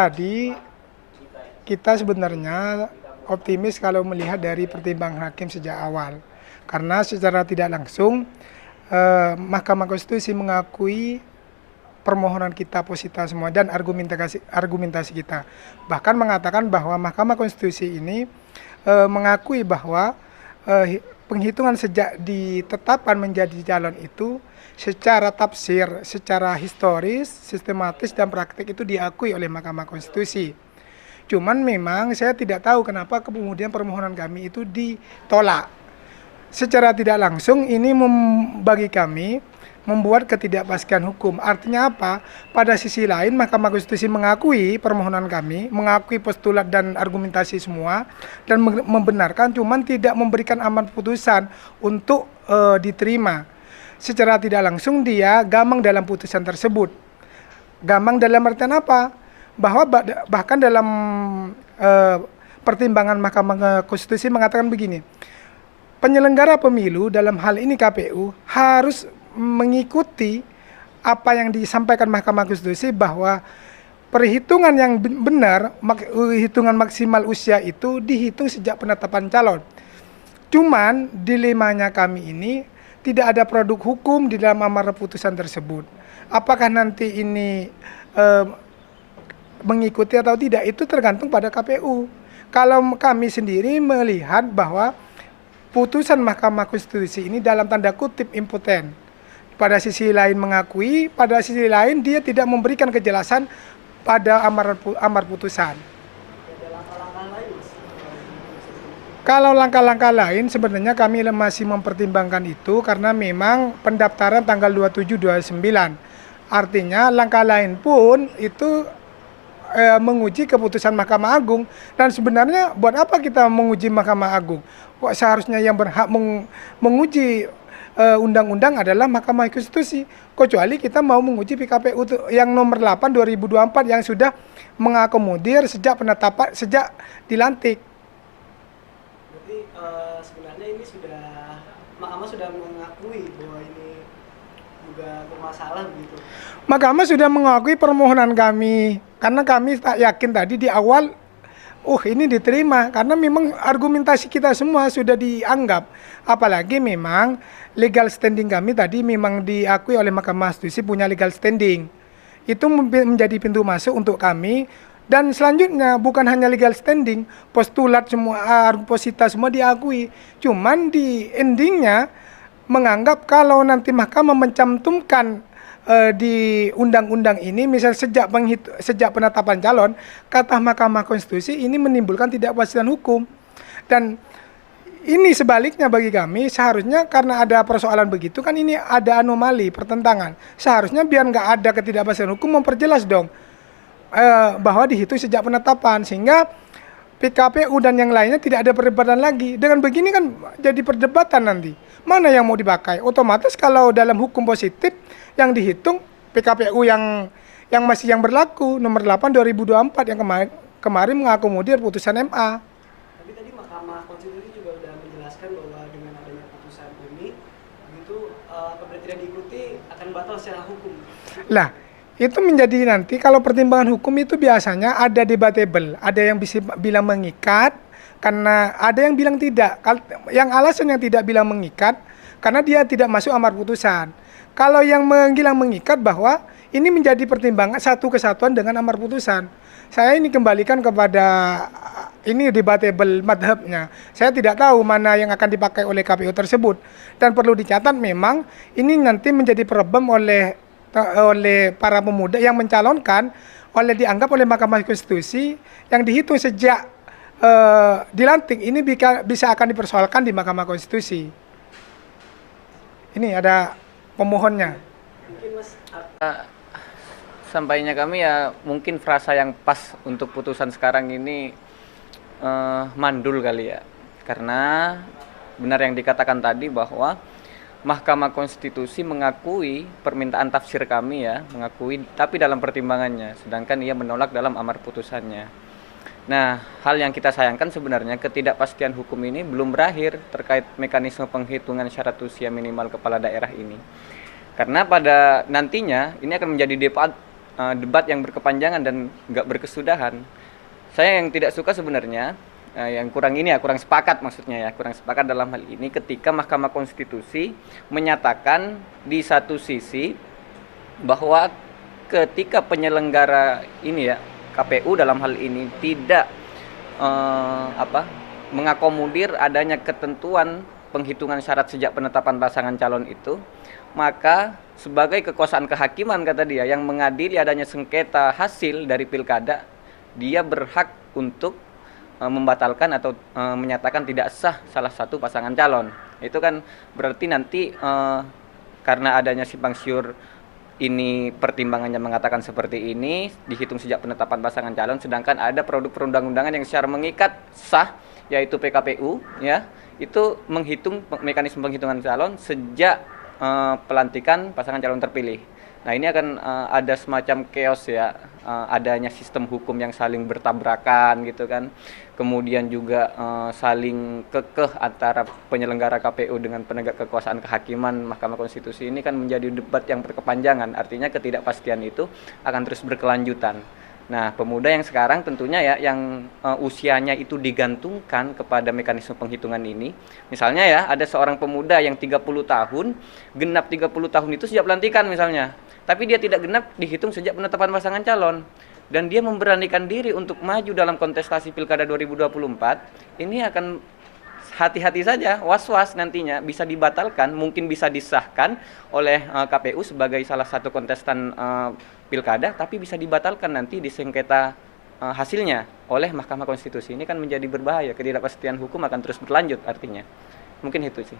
Tadi kita sebenarnya optimis kalau melihat dari pertimbangan hakim sejak awal. Karena secara tidak langsung Mahkamah Konstitusi mengakui permohonan kita posita semua dan argumentasi kita. Bahkan mengatakan bahwa Mahkamah Konstitusi ini mengakui bahwa penghitungan sejak ditetapkan menjadi calon itu secara tafsir, secara historis, sistematis dan praktik itu diakui oleh Mahkamah Konstitusi. Cuman memang saya tidak tahu kenapa kemudian permohonan kami itu ditolak. Secara tidak langsung ini bagi kami membuat ketidakpastian hukum. Artinya apa? Pada sisi lain Mahkamah Konstitusi mengakui permohonan kami, mengakui postulat dan argumentasi semua dan membenarkan, cuman tidak memberikan aman putusan untuk diterima. Secara tidak langsung dia gamang dalam putusan tersebut. Gamang dalam artian apa? Bahwa bahkan dalam pertimbangan Mahkamah Konstitusi mengatakan begini, penyelenggara pemilu dalam hal ini KPU harus mengikuti apa yang disampaikan Mahkamah Konstitusi bahwa perhitungan yang benar, hitungan maksimal usia itu dihitung sejak penetapan calon. Cuman dilemanya kami ini tidak ada produk hukum di dalam amar putusan tersebut. Apakah nanti ini mengikuti atau tidak itu tergantung pada KPU. Kalau kami sendiri melihat bahwa putusan Mahkamah Konstitusi ini dalam tanda kutip imputen. Pada sisi lain mengakui, pada sisi lain dia tidak memberikan kejelasan pada amar putusan. Kalau langkah-langkah lain sebenarnya kami masih mempertimbangkan itu karena memang pendaftaran tanggal 27-29. Artinya langkah lain pun itu menguji keputusan Mahkamah Agung. Dan sebenarnya buat apa kita menguji Mahkamah Agung? Kok seharusnya yang berhak menguji undang-undang adalah Mahkamah Konstitusi. Kecuali kita mau menguji PKPU yang nomor 8 2024 yang sudah mengakomodir sejak penetapan, sejak dilantik. Sebenarnya ini Mahkamah sudah mengakui bahwa ini juga bermasalah begitu. Mahkamah sudah mengakui permohonan kami karena kami tak yakin tadi di awal ini diterima karena memang argumentasi kita semua sudah dianggap, apalagi memang legal standing kami tadi memang diakui oleh Mahkamah Konstitusi punya legal standing. Itu menjadi pintu masuk untuk kami. Dan selanjutnya bukan hanya legal standing, postulat semua, posita semua diakui. Cuman di endingnya menganggap kalau nanti Mahkamah mencantumkan di undang-undang ini, misal sejak penetapan calon, kata Mahkamah Konstitusi ini menimbulkan ketidakpastian hukum. Dan ini sebaliknya bagi kami, seharusnya karena ada persoalan begitu kan ini ada anomali, pertentangan. Seharusnya biar nggak ada ketidakpastian hukum memperjelas dong. Bahwa dihitung sejak penetapan sehingga PKPU dan yang lainnya tidak ada perdebatan lagi. Dengan begini kan jadi perdebatan nanti. Mana yang mau dipakai? Otomatis kalau dalam hukum positif yang dihitung PKPU yang masih yang berlaku nomor 8 2024 yang kemarin mengakomodir putusan MA. Tapi tadi Mahkamah Konstitusi juga sudah menjelaskan bahwa dengan adanya putusan ini begitu apabila tidak diikuti akan batal secara hukum. Lah, itu menjadi nanti kalau pertimbangan hukum itu biasanya ada debatable, ada yang bisa bilang mengikat, karena ada yang bilang tidak. Yang alasan yang tidak bilang mengikat, karena dia tidak masuk amar putusan. Kalau yang bilang mengikat bahwa ini menjadi pertimbangan satu kesatuan dengan amar putusan. Saya ini kembalikan kepada ini debatable madhabnya. Saya tidak tahu mana yang akan dipakai oleh KPU tersebut. Dan perlu dicatat memang ini nanti menjadi problem oleh para pemuda yang mencalonkan dianggap oleh Mahkamah Konstitusi yang dihitung sejak dilantik ini bisa akan dipersoalkan di Mahkamah Konstitusi. Ini ada pemohonnya. Mungkin Mas sampainya kami ya mungkin frasa yang pas untuk putusan sekarang ini mandul kali ya. Karena benar yang dikatakan tadi bahwa Mahkamah Konstitusi mengakui permintaan tafsir kami ya, mengakui tapi dalam pertimbangannya, sedangkan ia menolak dalam amar putusannya. Nah, hal yang kita sayangkan sebenarnya ketidakpastian hukum ini belum berakhir terkait mekanisme penghitungan syarat usia minimal kepala daerah ini. Karena pada nantinya ini akan menjadi debat yang berkepanjangan dan nggak berkesudahan. Saya yang tidak suka sebenarnya, yang kurang ini ya, kurang sepakat maksudnya ya, kurang sepakat dalam hal ini ketika Mahkamah Konstitusi menyatakan di satu sisi bahwa ketika penyelenggara ini ya, KPU dalam hal ini tidak mengakomodir adanya ketentuan penghitungan syarat sejak penetapan pasangan calon itu, maka sebagai kekuasaan kehakiman kata dia yang mengadili adanya sengketa hasil dari pilkada, dia berhak untuk membatalkan atau menyatakan tidak sah salah satu pasangan calon. Itu kan berarti nanti karena adanya simpang siur ini pertimbangannya mengatakan seperti ini dihitung sejak penetapan pasangan calon, sedangkan ada produk perundang-undangan yang secara mengikat sah yaitu PKPU ya, itu menghitung mekanisme penghitungan calon sejak pelantikan pasangan calon terpilih. Nah, ini akan ada semacam chaos ya, adanya sistem hukum yang saling bertabrakan gitu kan. Kemudian juga saling kekeh antara penyelenggara KPU dengan penegak kekuasaan kehakiman Mahkamah Konstitusi. Ini kan menjadi debat yang berkepanjangan, artinya ketidakpastian itu akan terus berkelanjutan. Nah, pemuda yang sekarang tentunya ya yang usianya itu digantungkan kepada mekanisme penghitungan ini. Misalnya ya, ada seorang pemuda yang 30 tahun, genap 30 tahun itu sejak pelantikan misalnya. Tapi dia tidak genap dihitung sejak penetapan pasangan calon. Dan dia memberanikan diri untuk maju dalam kontestasi Pilkada 2024, ini akan hati-hati saja, was-was nantinya bisa dibatalkan, mungkin bisa disahkan oleh KPU sebagai salah satu kontestan pilkada, tapi bisa dibatalkan nanti di sengketa hasilnya oleh Mahkamah Konstitusi. Ini kan menjadi berbahaya, ketidakpastian hukum akan terus berlanjut artinya. Mungkin itu sih.